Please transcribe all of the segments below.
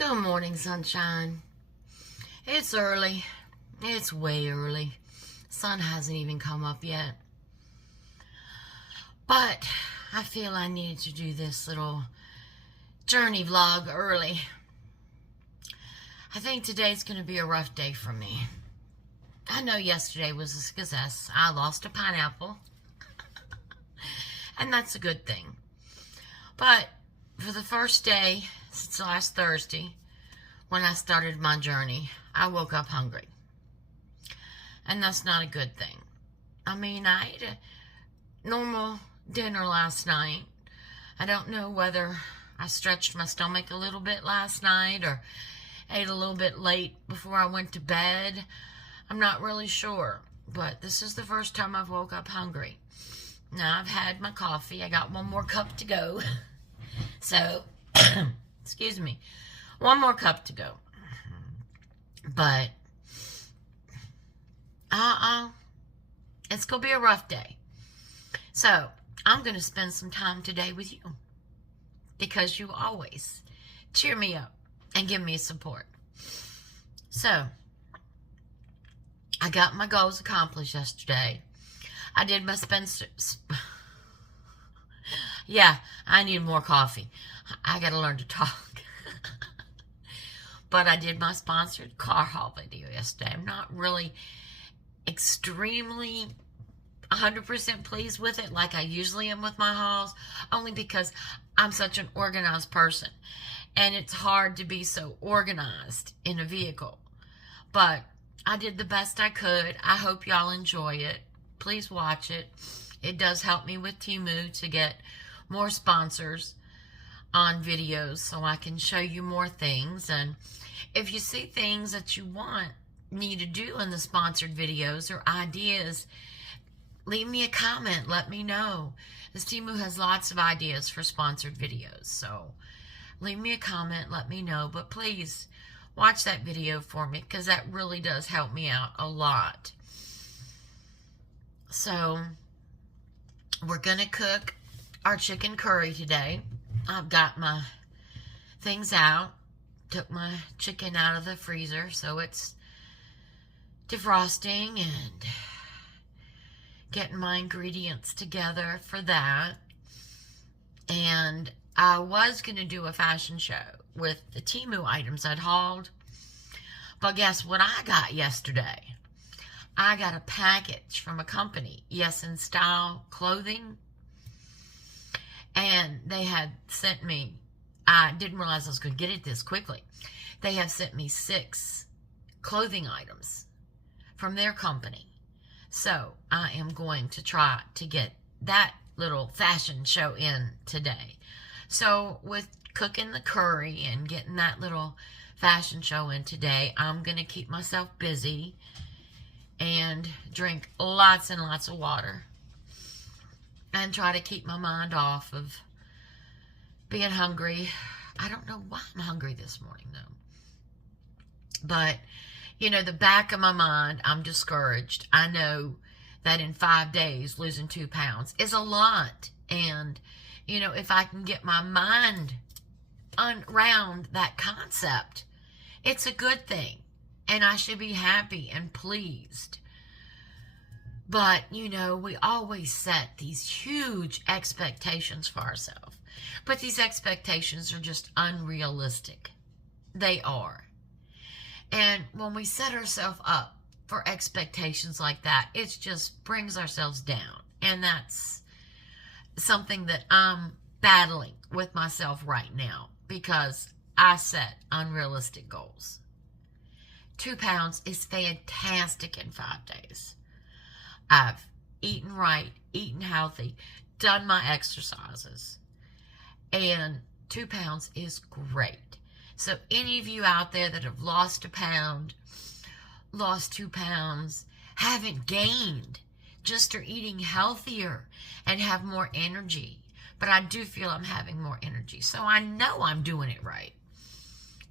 Good morning, sunshine. It's early. It's way early. Sun hasn't even come up yet. But I feel I need to do this little journey vlog early. I think today's going to be a rough day for me. I know yesterday was a success. I lost a pineapple. And that's a good thing. But for the first day since last Thursday, when I started my journey, I woke up hungry. And that's not a good thing. I mean, I ate a normal dinner last night. I don't know whether I stretched my stomach a little bit last night or ate a little bit late before I went to bed. I'm not really sure. But this is the first time I've woke up hungry. Now, I've had my coffee. I got one more cup to go. So, excuse me, one more cup to go. But, it's going to be a rough day. So, I'm going to spend some time today with you. Because you always cheer me up and give me support. So, I got my goals accomplished yesterday. I did my yeah, I need more coffee. I got to learn to talk. But I did my sponsored car haul video yesterday. I'm not really extremely 100% pleased with it like I usually am with my hauls, only because I'm such an organized person. And it's hard to be so organized in a vehicle. But I did the best I could. I hope y'all enjoy it. Please watch it. It does help me with Temu to get more sponsors on videos so I can show you more things. And if you see things that you want me to do in the sponsored videos or ideas, leave me a comment. Let me know. This Temu has lots of ideas for sponsored videos. So leave me a comment. Let me know. But please watch that video for me because that really does help me out a lot. So we're going to cook our chicken curry today. I've got my things out. Took my chicken out of the freezer, so it's defrosting and getting my ingredients together for that. And I was going to do a fashion show with the Temu items I'd hauled. But guess what I got yesterday? I got a package from a company, Yes in Style Clothing. And they had sent me, I didn't realize I was going to get it this quickly. They have sent me 6 clothing items from their company. So I am going to try to get that little fashion show in today. So with cooking the curry and getting that little fashion show in today, I'm going to keep myself busy and drink lots and lots of water. And try to keep my mind off of being hungry. I don't know why I'm hungry this morning, though. But, you know, the back of my mind, I'm discouraged. I know that in 5 days, losing 2 pounds is a lot. And, you know, if I can get my mind around that concept, it's a good thing. And I should be happy and pleased. But, you know, we always set these huge expectations for ourselves. But these expectations are just unrealistic. They are. And when we set ourselves up for expectations like that, it just brings ourselves down. And that's something that I'm battling with myself right now because I set unrealistic goals. 2 pounds is fantastic in 5 days. I've eaten right, eaten healthy, done my exercises, and 2 pounds is great. So any of you out there that have lost a pound, lost 2 pounds, haven't gained, just are eating healthier and have more energy. But I do feel I'm having more energy, so I know I'm doing it right.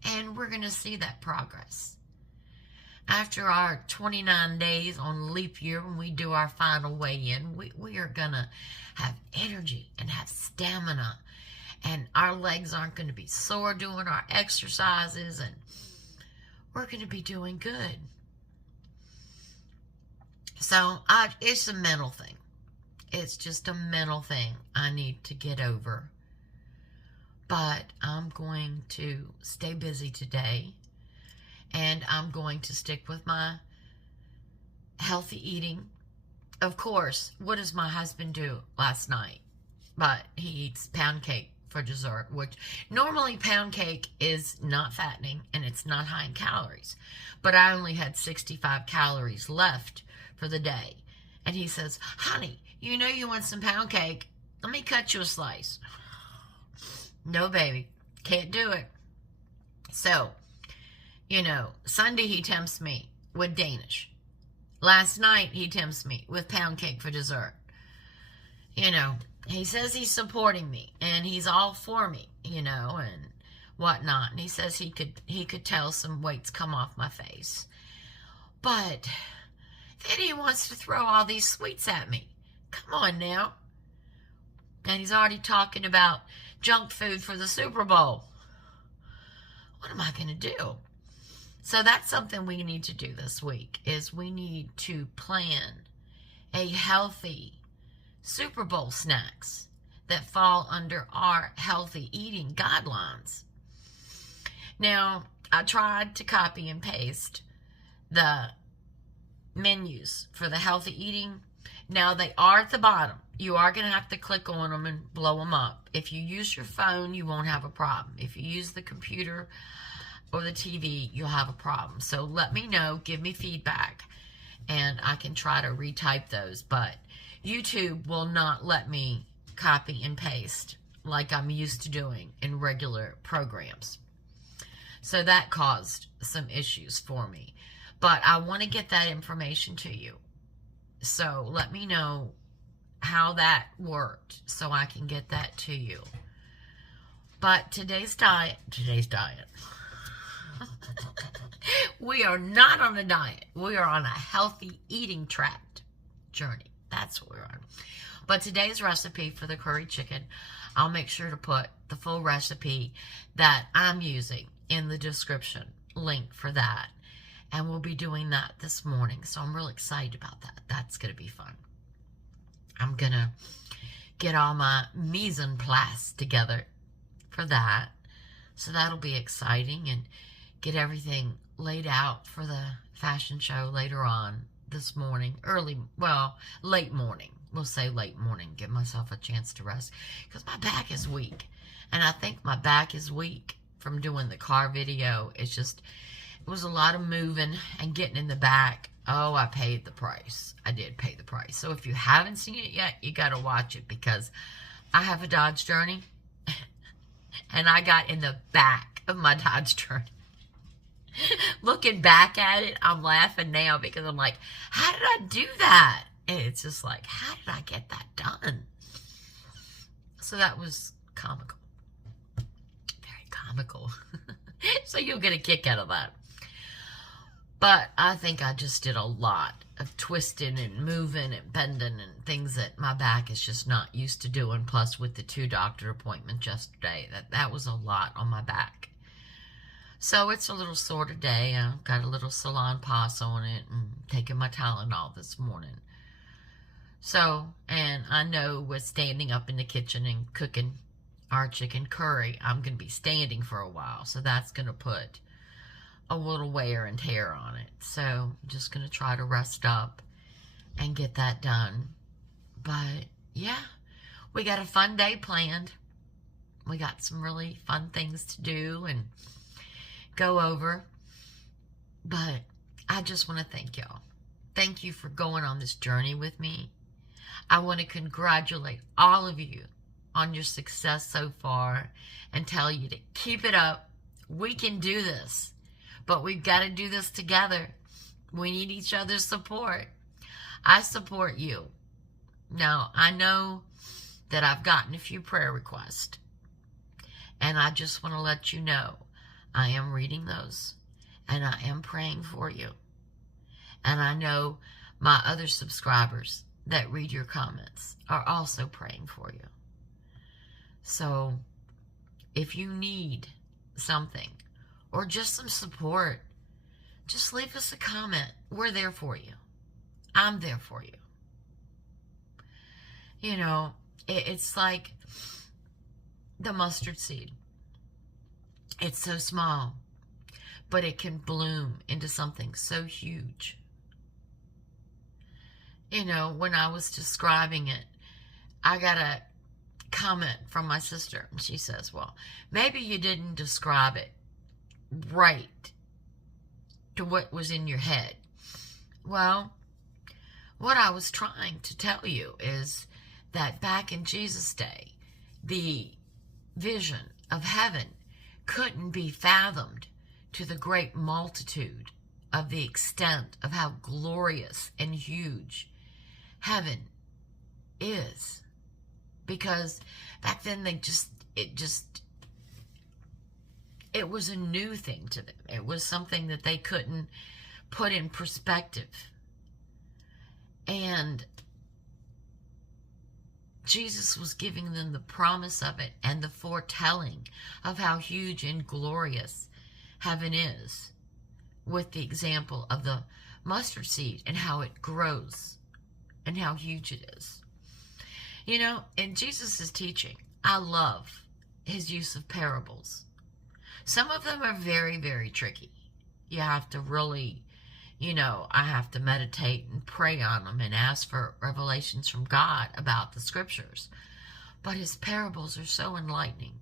And we're going to see that progress. After our 29 days on leap year, when we do our final weigh-in, we are going to have energy and have stamina and our legs aren't going to be sore doing our exercises, and we're going to be doing good. So it's a mental thing. It's just a mental thing I need to get over. But I'm going to stay busy today, and I'm going to stick with my healthy eating. Of course, what does my husband do last night? But he eats pound cake for dessert, which normally pound cake is not fattening and it's not high in calories. But I only had 65 calories left for the day. And he says, honey, you know you want some pound cake. Let me cut you a slice. No, baby, can't do it. So, Sunday he tempts me with Danish. Last night he tempts me with pound cake for dessert. He says he's supporting me and he's all for me, and whatnot. And he says he could tell some weight's come off my face. But then he wants to throw all these sweets at me. Come on now. And he's already talking about junk food for the Super Bowl. What am I going to do? So that's something we need to do this week, is we need to plan a healthy Super Bowl snacks that fall under our healthy eating guidelines. Now, I tried to copy and paste the menus for the healthy eating. Now, they are at the bottom. You are going to have to click on them and blow them up. If you use your phone, you won't have a problem. If you use the computer or the TV, you'll have a problem. So let me know, give me feedback, and I can try to retype those. But YouTube will not let me copy and paste like I'm used to doing in regular programs. So that caused some issues for me. But I want to get that information to you. So let me know how that worked so I can get that to you. But today's diet. We are not on a diet. We are on a healthy eating tract journey. That's what we're on. But today's recipe for the curry chicken, I'll make sure to put the full recipe that I'm using in the description link for that. And we'll be doing that this morning. So I'm really excited about that. That's going to be fun. I'm going to get all my mise en place together for that. So that'll be exciting, and get everything laid out for the fashion show later on this morning. Late morning. We'll say late morning. Give myself a chance to rest, because my back is weak. And I think my back is weak from doing the car video. It was a lot of moving and getting in the back. Oh, I paid the price. I did pay the price. So if you haven't seen it yet, you got to watch it, because I have a Dodge Journey and I got in the back of my Dodge Journey. Looking back at it, I'm laughing now, because I'm like, how did I do that? And it's just like, how did I get that done? So that was comical. Very comical. So you'll get a kick out of that. But I think I just did a lot of twisting and moving and bending and things that my back is just not used to doing. Plus, with the 2 doctor appointments yesterday, that was a lot on my back. So it's a little sore today. I've got a little Salon Pass on it and taking my Tylenol this morning. So, and I know with standing up in the kitchen and cooking our chicken curry, I'm going to be standing for a while. So that's going to put a little wear and tear on it. So I'm just going to try to rest up and get that done. But yeah, we got a fun day planned. We got some really fun things to do and go over. But I just want to thank y'all. Thank you for going on this journey with me. I want to congratulate all of you on your success so far and tell you to keep it up. We can do this. But we've got to do this together. We need each other's support. I support you. Now, I know that I've gotten a few prayer requests. And I just want to let you know, I am reading those. And I am praying for you. And I know my other subscribers that read your comments are also praying for you. So if you need something or just some support, just leave us a comment. We're there for you. I'm there for you. You know, it's like the mustard seed. It's so small, but it can bloom into something so huge. You know, when I was describing it, I got a comment from my sister, and she says, well, maybe you didn't describe it right to what was in your head. Well, what I was trying to tell you is that back in Jesus' day, the vision of heaven couldn't be fathomed to the great multitude of the extent of how glorious and huge heaven is. Because back then it was a new thing to them. It was something that they couldn't put in perspective. And Jesus was giving them the promise of it and the foretelling of how huge and glorious heaven is, with the example of the mustard seed and how it grows and how huge it is. You know, in Jesus' teaching, I love his use of parables. Some of them are very, very tricky. You have to really, you know, I have to meditate and pray on them and ask for revelations from God about the scriptures. But his parables are so enlightening.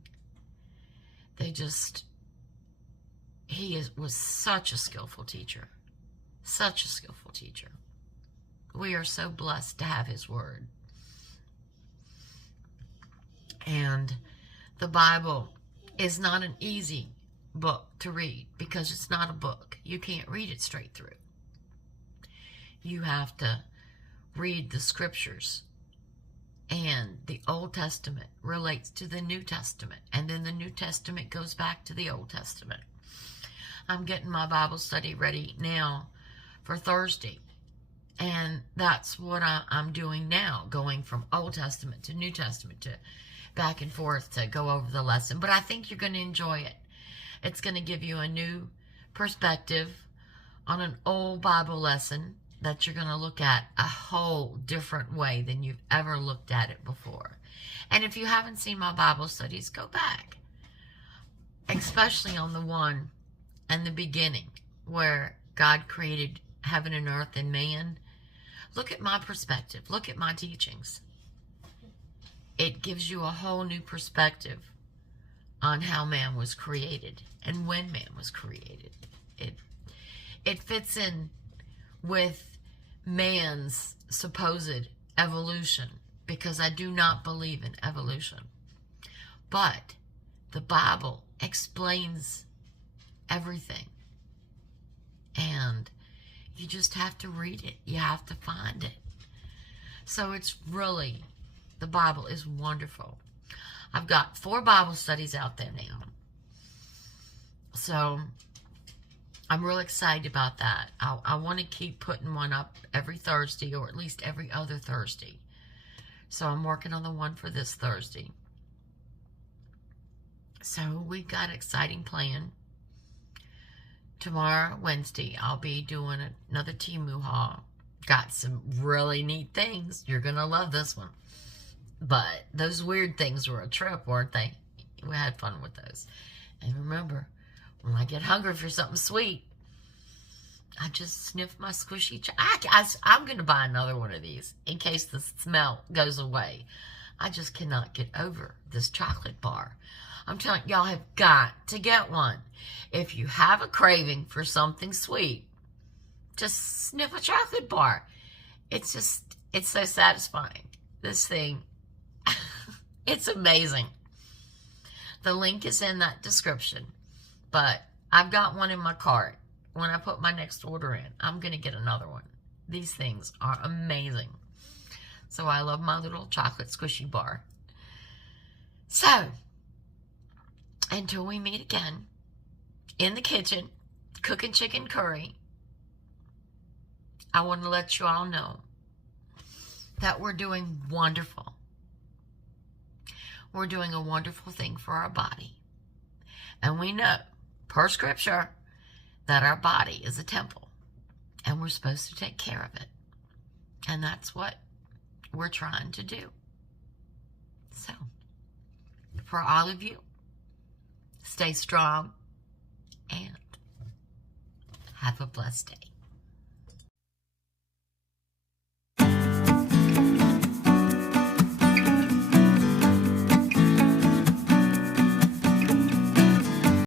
Was such a skillful teacher. Such a skillful teacher. We are so blessed to have his word. And the Bible is not an easy book to read because it's not a book. You can't read it straight through. You have to read the scriptures, and the Old Testament relates to the New Testament, and then the New Testament goes back to the Old Testament. I'm getting my Bible study ready now for Thursday, and that's what I'm doing now, going from Old Testament to New Testament to back and forth to go over the lesson. But I think you're going to enjoy it. It's going to give you a new perspective on an old Bible lesson that you're going to look at a whole different way than you've ever looked at it before. And if you haven't seen my Bible studies, go back, especially on the one in the beginning where God created heaven and earth and man. Look at my perspective. Look at my teachings. It gives you a whole new perspective on how man was created and when man was created. It fits in with man's supposed evolution, because I do not believe in evolution. But the Bible explains everything. And you just have to read it. You have to find it. So it's really, the Bible is wonderful. I've got 4 Bible studies out there now. So I'm real excited about that. I want to keep putting one up every Thursday, or at least every other Thursday. So I'm working on the one for this Thursday. So we've got an exciting plan. Tomorrow, Wednesday, I'll be doing another Temu haul. Got some really neat things. You're going to love this one. But those weird things were a trip, weren't they? We had fun with those. And remember, when I get hungry for something sweet, I just sniff my squishy I'm going to buy another one of these in case the smell goes away. I just cannot get over this chocolate bar. I'm telling y'all, have got to get one. If you have a craving for something sweet, just sniff a chocolate bar. It's so satisfying. This thing, it's amazing. The link is in that description. But I've got one in my cart. When I put my next order in, I'm going to get another one. These things are amazing. So I love my little chocolate squishy bar. So, until we meet again in the kitchen, cooking chicken curry, I want to let you all know that we're doing wonderful. We're doing a wonderful thing for our body. And we know, per scripture, that our body is a temple and we're supposed to take care of it. And that's what we're trying to do. So, for all of you, stay strong and have a blessed day.